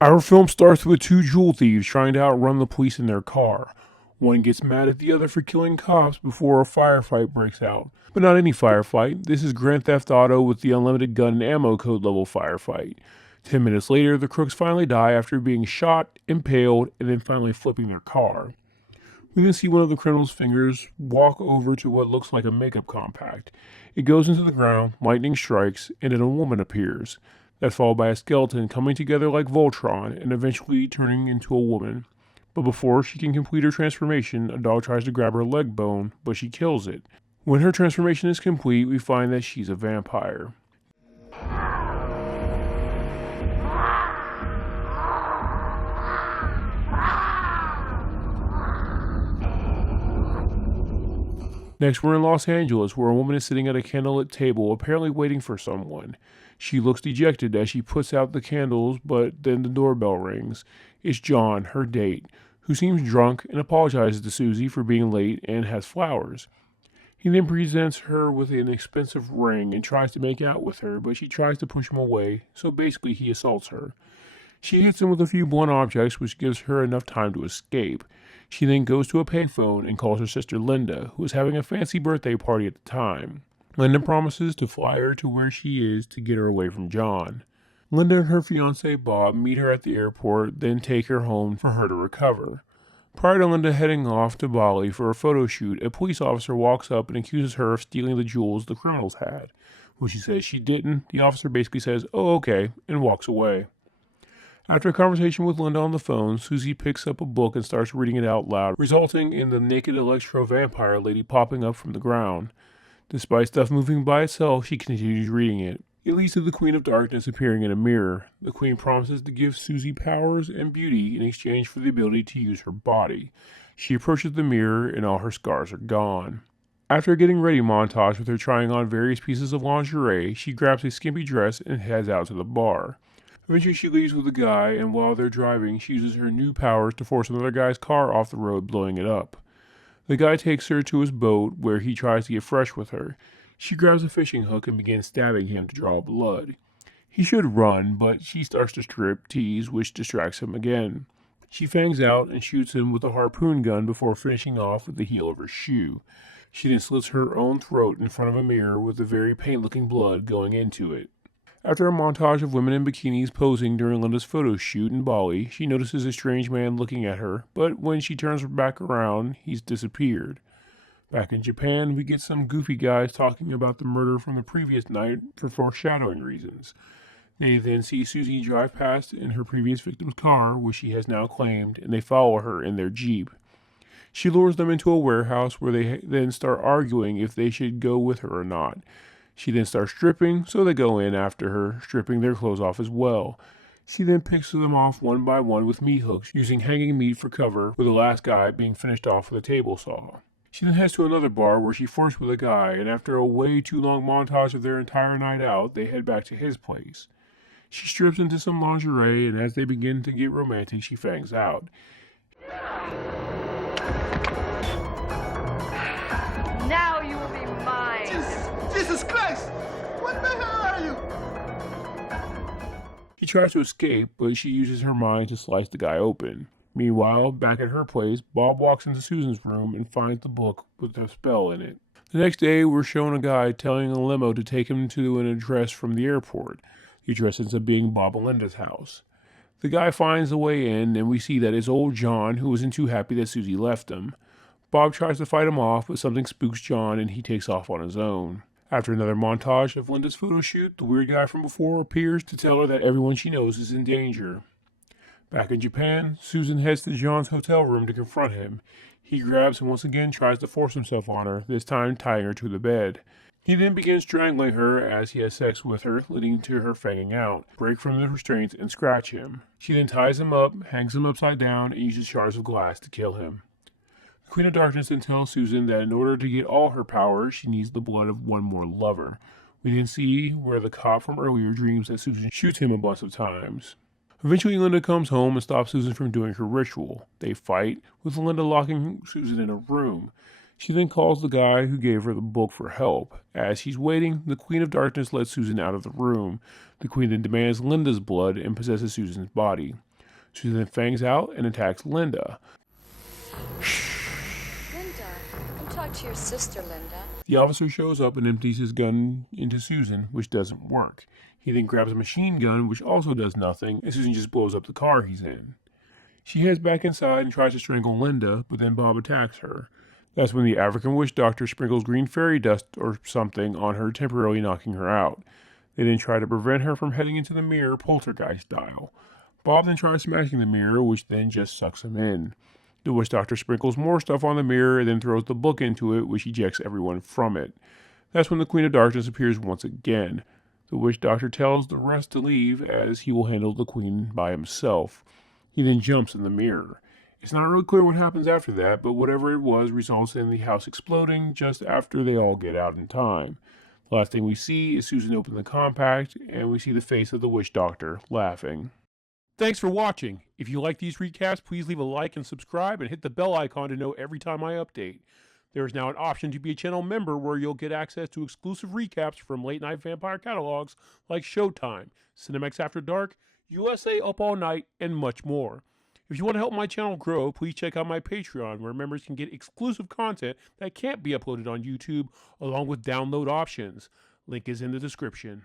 Our film starts with two jewel thieves trying to outrun the police in their car. One gets mad at the other for killing cops before a firefight breaks out. But not any firefight. This is Grand Theft Auto with the unlimited gun and ammo code level firefight. 10 minutes later, the crooks finally die after being shot, impaled, and then finally flipping their car. We then see one of the criminals' fingers walk over to what looks like a makeup compact. It goes into the ground, lightning strikes, and then a woman appears. That's followed by a skeleton coming together like Voltron and eventually turning into a woman. But before she can complete her transformation, a dog tries to grab her leg bone, but she kills it. When her transformation is complete, we find that she's a vampire. Next, we're in Los Angeles, where a woman is sitting at a candlelit table, apparently waiting for someone. She looks dejected as she puts out the candles, but then the doorbell rings. It's John, her date, who seems drunk and apologizes to Susie for being late and has flowers. He then presents her with an expensive ring and tries to make out with her, but she tries to push him away, so basically he assaults her. She hits him with a few blunt objects, which gives her enough time to escape. She then goes to a payphone and calls her sister Linda, who is having a fancy birthday party at the time. Linda promises to fly her to where she is to get her away from John. Linda and her fiance Bob meet her at the airport, then take her home for her to recover. Prior to Linda heading off to Bali for a photo shoot, a police officer walks up and accuses her of stealing the jewels the criminals had. When she says she didn't, the officer basically says, "Oh, okay," and walks away. After a conversation with Linda on the phone, Susie picks up a book and starts reading it out loud, resulting in the naked electro-vampire lady popping up from the ground. Despite stuff moving by itself, she continues reading it. It leads to the Queen of Darkness appearing in a mirror. The Queen promises to give Susie powers and beauty in exchange for the ability to use her body. She approaches the mirror and all her scars are gone. After a getting ready montage with her trying on various pieces of lingerie, she grabs a skimpy dress and heads out to the bar. Eventually she leaves with the guy, and while they're driving, she uses her new powers to force another guy's car off the road, blowing it up. The guy takes her to his boat, where he tries to get fresh with her. She grabs a fishing hook and begins stabbing him to draw blood. He should run, but she starts to strip tease, which distracts him again. She fangs out and shoots him with a harpoon gun before finishing off with the heel of her shoe. She then slits her own throat in front of a mirror with the very paint-looking blood going into it. After a montage of women in bikinis posing during Linda's photo shoot in Bali, she notices a strange man looking at her, but when she turns back around, he's disappeared. Back in Japan, we get some goofy guys talking about the murder from the previous night for foreshadowing reasons. They then see Susie drive past in her previous victim's car, which she has now claimed, and they follow her in their Jeep. She lures them into a warehouse where they then start arguing if they should go with her or not. She then starts stripping, so they go in after her, stripping their clothes off as well. She then picks them off one by one with meat hooks, using hanging meat for cover, with the last guy being finished off with a table saw. She then heads to another bar where she flirts with a guy, and after a way too long montage of their entire night out, they head back to his place. She strips into some lingerie, and as they begin to get romantic, she fangs out. Now you will be mine. Jesus Christ! What the hell are you? She tries to escape, but she uses her mind to slice the guy open. Meanwhile, back at her place, Bob walks into Susan's room and finds the book with a spell in it. The next day, we're shown a guy telling a limo to take him to an address from the airport. The address ends up being Bob and Linda's house. The guy finds the way in, and we see that it's old John, who isn't too happy that Susie left him. Bob tries to fight him off, but something spooks John and he takes off on his own. After another montage of Linda's photo shoot, the weird guy from before appears to tell her that everyone she knows is in danger. Back in Japan, Susan heads to John's hotel room to confront him. He grabs and once again tries to force himself on her, this time tying her to the bed. He then begins strangling her as he has sex with her, leading to her fanging out, break from the restraints, and scratch him. She then ties him up, hangs him upside down, and uses shards of glass to kill him. The Queen of Darkness then tells Susan that in order to get all her powers, she needs the blood of one more lover. We then see where the cop from earlier dreams that Susan shoots him a bunch of times. Eventually, Linda comes home and stops Susan from doing her ritual. They fight, with Linda locking Susan in a room. She then calls the guy who gave her the book for help. As she's waiting, the Queen of Darkness lets Susan out of the room. The Queen then demands Linda's blood and possesses Susan's body. Susan then fangs out and attacks Linda. Linda, come talk to your sister, Linda. The officer shows up and empties his gun into Susan, which doesn't work. He then grabs a machine gun, which also does nothing, and Susan just blows up the car he's in. She heads back inside and tries to strangle Linda, but then Bob attacks her. That's when the African witch doctor sprinkles green fairy dust or something on her, temporarily knocking her out. They then try to prevent her from heading into the mirror, poltergeist style. Bob then tries smashing the mirror, which then just sucks him in. The witch doctor sprinkles more stuff on the mirror and then throws the book into it, which ejects everyone from it. That's when the Queen of Darkness appears once again. The witch doctor tells the rest to leave, as he will handle the queen by himself. He then jumps in the mirror. It's not really clear what happens after that, but whatever it was results in the house exploding just after they all get out in time. The last thing we see is Susan open the compact, and we see the face of the witch doctor laughing. Thanks for watching. If you like these recaps, please leave a like and subscribe, and hit the bell icon to know every time I update. There is now an option to be a channel member where you'll get access to exclusive recaps from late-night vampire catalogs like Showtime, Cinemax After Dark, USA Up All Night, and much more. If you want to help my channel grow, please check out my Patreon, where members can get exclusive content that can't be uploaded on YouTube, along with download options. Link is in the description.